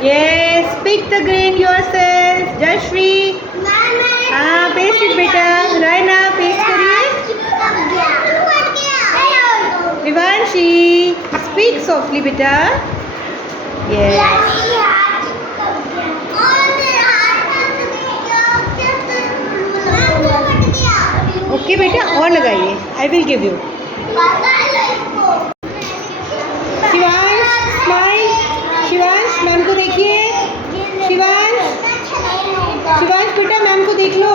Yes, pick the green yourself. Jashvi. हाँ paste it बेटा. Raina paste करिए. विवांशी स्पीक सॉफ्टली बेटा. Yes. ओके बेटा और लगाइए. I will give you. Shivansh smile. Shivansh ma'am को देखिए. शिवांश शिवांश बेटा मैम को देख लो.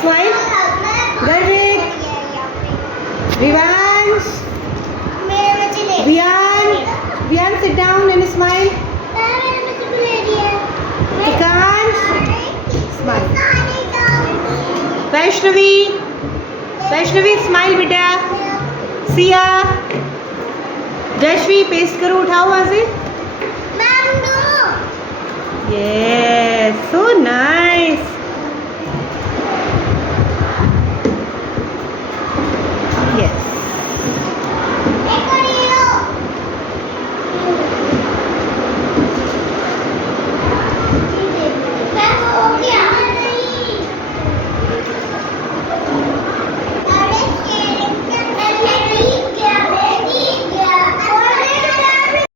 Smile. Garvit. Vivansh. Viaan. Viaan sit down and smile. Ekansh smile. Vaishnavi. Vaishnavi smile बेटा. सिया. जयश्री पेस्ट करो. उठाओ वहाँ से. ये